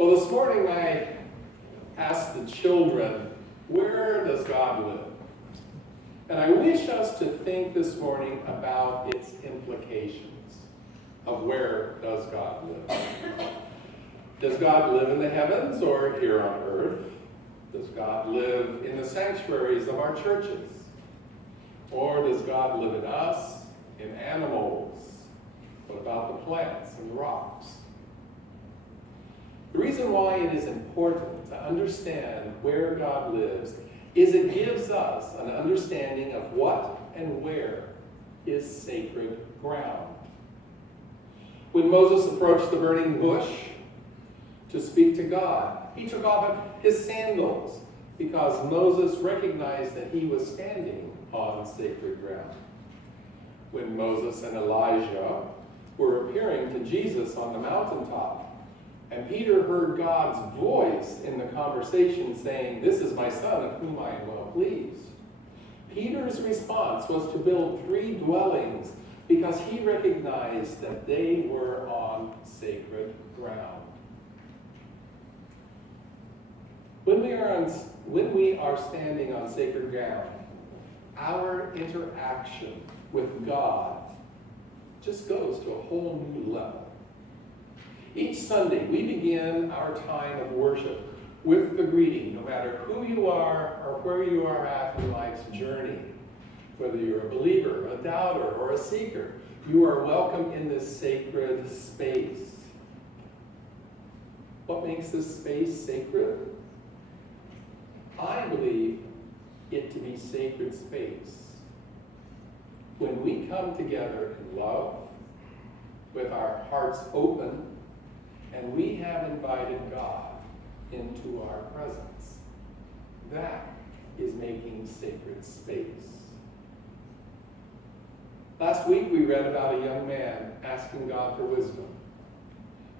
Well, this morning I asked the children, where does God live? And I wish us to think this morning about its implications of where does God live. Does God live in the heavens or here on earth? Does God live in the sanctuaries of our churches? Or does God live in us, in animals? What about the plants and the rocks? The reason why it is important to understand where God lives is it gives us an understanding of what and where is sacred ground. When Moses approached the burning bush to speak to God, he took off his sandals because Moses recognized that he was standing on sacred ground. When Moses and Elijah were appearing to Jesus on the mountaintop, and Peter heard God's voice in the conversation saying, "This is my son of whom I am well pleased," Peter's response was to build 3 dwellings because he recognized that they were on sacred ground. When we are standing on sacred ground, our interaction with God just goes to a whole new level. Each Sunday, we begin our time of worship with the greeting, no matter who you are or where you are at in life's journey. Whether you're a believer, a doubter, or a seeker, you are welcome in this sacred space. What makes this space sacred? I believe it to be sacred space when we come together in love, with our hearts open, and we have invited God into our presence. That is making sacred space. Last week we read about a young man asking God for wisdom.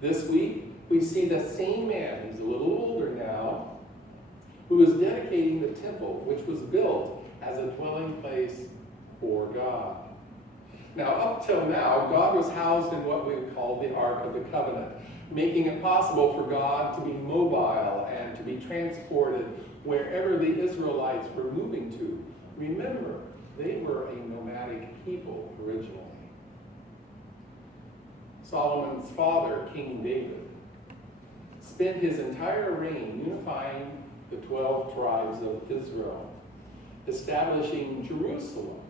This week we see the same man, he's a little older now, who is dedicating the temple which was built as a dwelling place for God. Now, up till now, God was housed in what we would call the Ark of the Covenant, making it possible for God to be mobile and to be transported wherever the Israelites were moving to. Remember, they were a nomadic people originally. Solomon's father, King David, spent his entire reign unifying the 12 tribes of Israel, establishing Jerusalem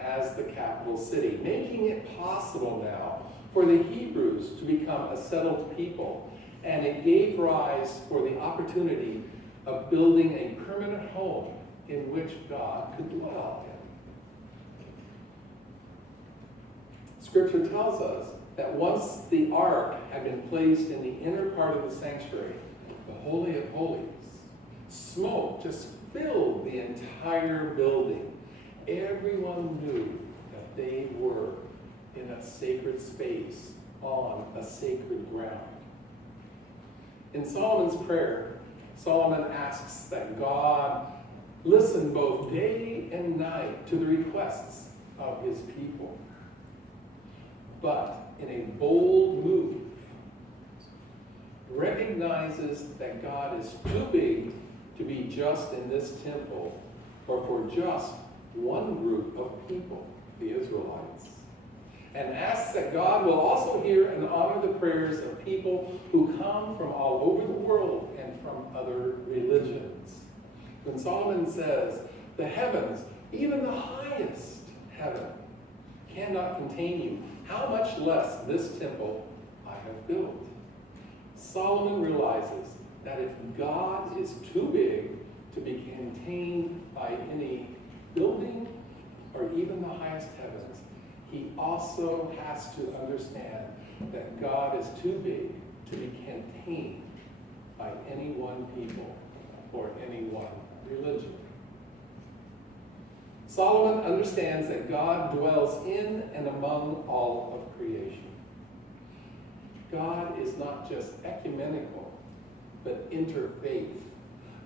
as the capital city, making it possible now for the Hebrews to become a settled people, and it gave rise for the opportunity of building a permanent home in which God could dwell in. Scripture tells us that once the ark had been placed in the inner part of the sanctuary, the Holy of Holies, smoke just filled the entire building. Everyone knew that they were in a sacred space on a sacred ground. In Solomon's prayer, Solomon asks that God listen both day and night to the requests of his people. But in a bold move, recognizes that God is too big to be just in this temple or for just one group of people, the Israelites, and asks that God will also hear and honor the prayers of people who come from all over the world and from other religions. When Solomon says, "The heavens, even the highest heaven, cannot contain you, how much less this temple I have built?" Solomon realizes that if God is too big to be contained by any building or even the highest heavens, he also has to understand that God is too big to be contained by any one people or any one religion. Solomon understands that God dwells in and among all of creation. God is not just ecumenical, but interfaith.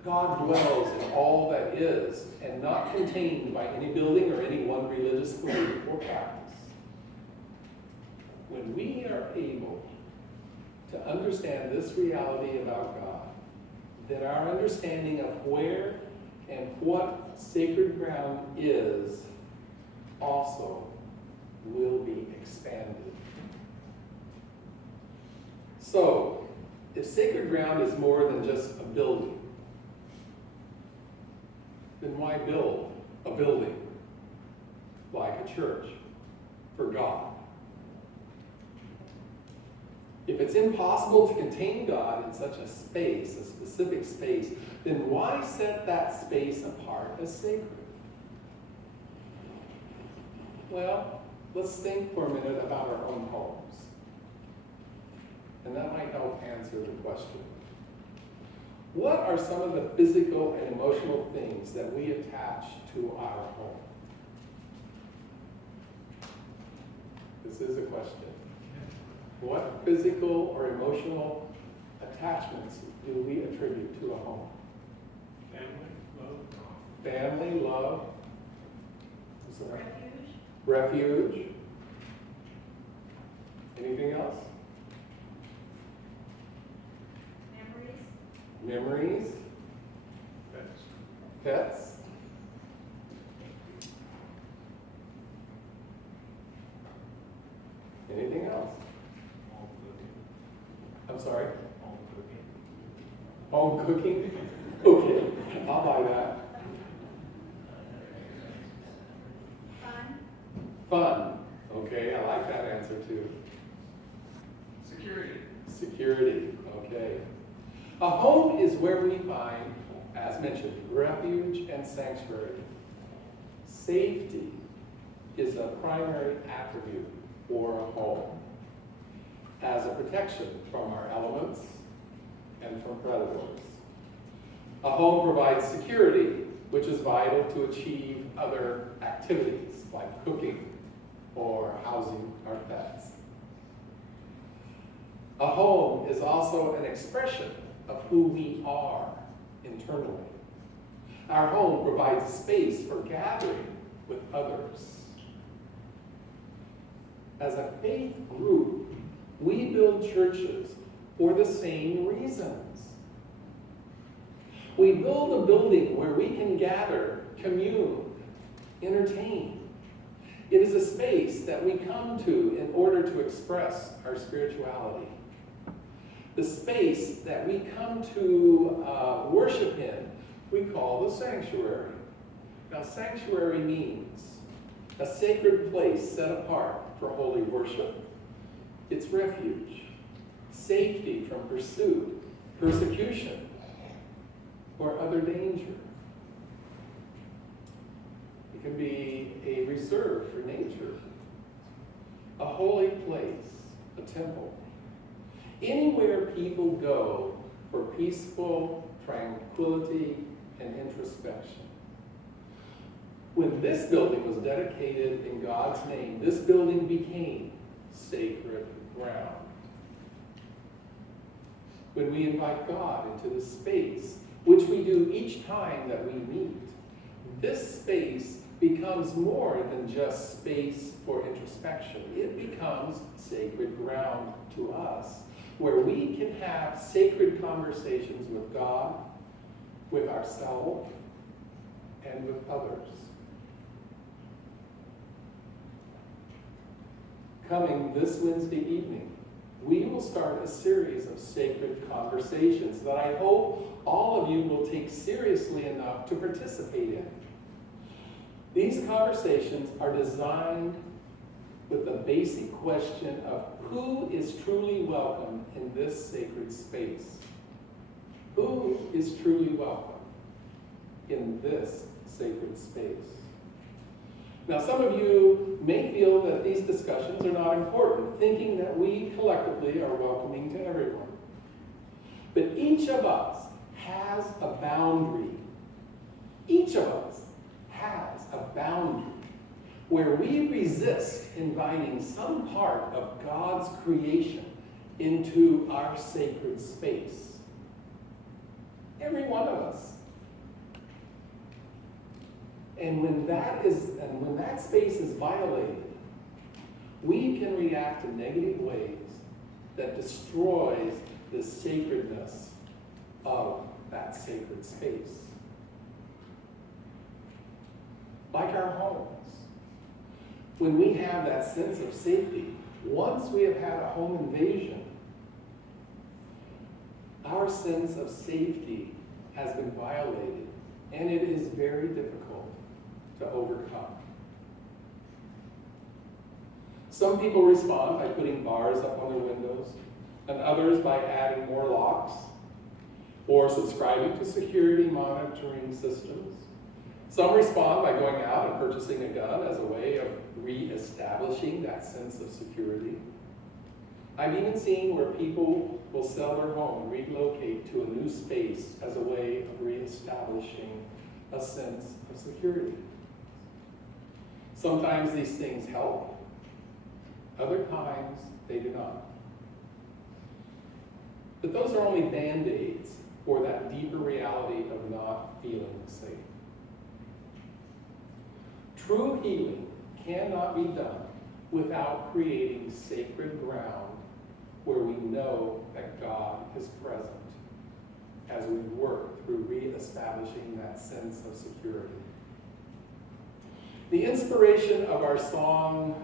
God dwells in all that is and not contained by any building or any one religious belief or practice. When we are able to understand this reality about God, then our understanding of where and what sacred ground is also will be expanded. So, if sacred ground is more than just a building, then why build a building like a church for God? If it's impossible to contain God in such a space, a specific space, then why set that space apart as sacred? Well, let's think for a minute about our own homes. And that might help answer the question. What are some of the physical and emotional things that we attach to our home? This is a question. What physical or emotional attachments do we attribute to a home? Family, love. Refuge. Anything else? Memories. Pets. Anything else? I'm sorry? Home cooking? Okay, I'll buy that. Fun. Okay, I like that answer too. Security. Okay. A home is where we find, as mentioned, refuge and sanctuary. Safety is a primary attribute for a home as a protection from our elements and from predators. A home provides security, which is vital to achieve other activities like cooking or housing our pets. A home is also an expression of who we are internally. Our home provides space for gathering with others. As a faith group, we build churches for the same reasons. We build a building where we can gather, commune, entertain. It is a space that we come to in order to express our spirituality. The space that we come to worship in, we call the sanctuary. Now, sanctuary means a sacred place set apart for holy worship. It's refuge, safety from pursuit, persecution, or other danger. It can be a reserve for nature, a holy place, a temple. Anywhere people go for peaceful tranquility and introspection. When this building was dedicated in God's name, this building became sacred ground. When we invite God into this space, which we do each time that we meet, this space becomes more than just space for introspection. It becomes sacred ground to us, where we can have sacred conversations with God, with ourselves, and with others. Coming this Wednesday evening, we will start a series of sacred conversations that I hope all of you will take seriously enough to participate in. These conversations are designed with the basic question of who is truly welcome in this sacred space? Who is truly welcome in this sacred space? Now, some of you may feel that these discussions are not important, thinking that we collectively are welcoming to everyone. But each of us has a boundary. Each of us has a boundary where we resist inviting some part of God's creation into our sacred space. Every one of us. And when that space is violated, we can react in negative ways that destroys the sacredness of that sacred space. Like our homes. When we have that sense of safety, once we have had a home invasion, our sense of safety has been violated, and it is very difficult to overcome. Some people respond by putting bars up on their windows, and others by adding more locks or subscribing to security monitoring systems. Some respond by going out and purchasing a gun as a way of re-establishing that sense of security. I've even seen where people will sell their home and relocate to a new space as a way of re-establishing a sense of security. Sometimes these things help, other times they do not. But those are only band-aids for that deeper reality of not feeling safe. True healing cannot be done without creating sacred ground where we know that God is present as we work through re-establishing that sense of security. The inspiration of our song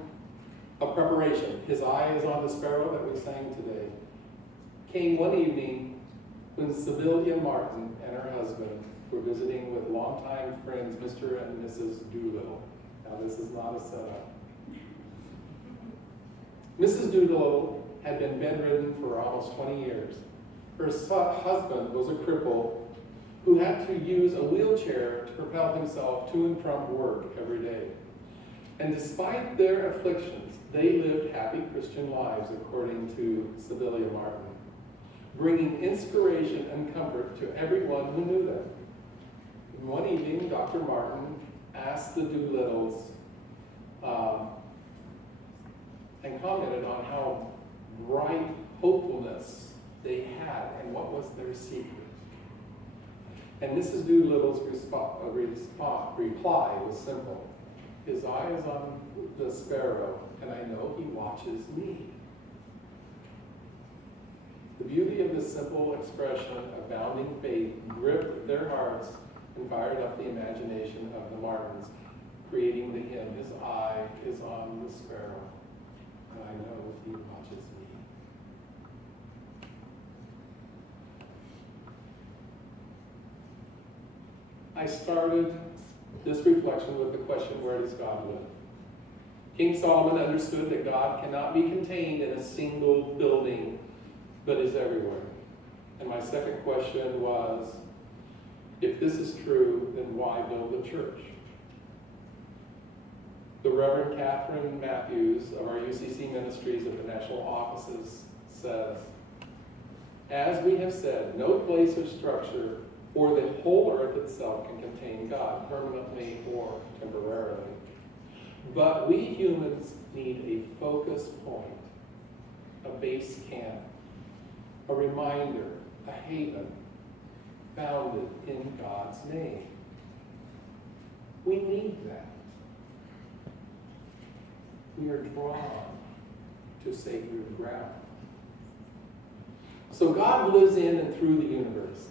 of preparation, His Eye is on the Sparrow, that we sang today, came one evening when Sibylla Martin and her husband were visiting with longtime friends, Mr. and Mrs. Doolittle. Now, this is not a setup. Mrs. Doolittle had been bedridden for almost 20 years. Her husband was a cripple who had to use a wheelchair to propel himself to and from work every day. And despite their afflictions, they lived happy Christian lives, according to Sibylla Martin, bringing inspiration and comfort to everyone who knew them. One evening, Dr. Martin asked the Doolittles and commented on how bright hopefulness they had and what was their secret. And Mrs. Doolittle's reply was simple. His eye is on the sparrow, and I know he watches me. The beauty of this simple expression of bounding faith gripped their hearts and fired up the imagination of the Martins, creating the hymn, His eye is on the sparrow, and I know he watches me. I started this reflection with the question, where does God live? King Solomon understood that God cannot be contained in a single building, but is everywhere. And my second question was, if this is true, then why build a church? The Reverend Catherine Matthews of our UCC Ministries of the National Offices says, as we have said, no place or structure or the whole earth itself can contain God permanently or temporarily. But we humans need a focus point, a base camp, a reminder, a haven, founded in God's name. We need that. We are drawn to sacred ground. So God lives in and through the universe.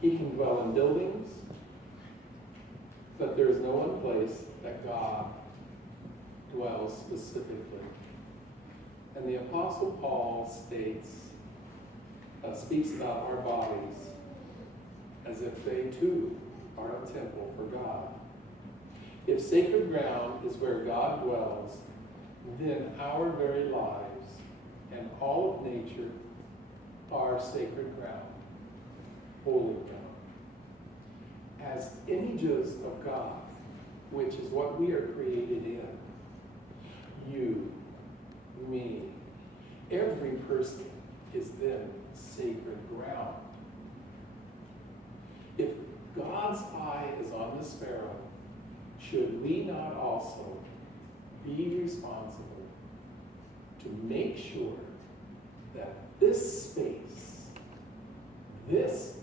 He can dwell in buildings, but there is no one place that God dwells specifically. And the Apostle Paul speaks about our bodies as if they too are a temple for God. If sacred ground is where God dwells, then our very lives and all of nature are sacred ground, holy ground. As images of God, which is what we are created in, you, me, every person is then sacred ground. If God's eye is on the sparrow, should we not also be responsible to make sure that this space, this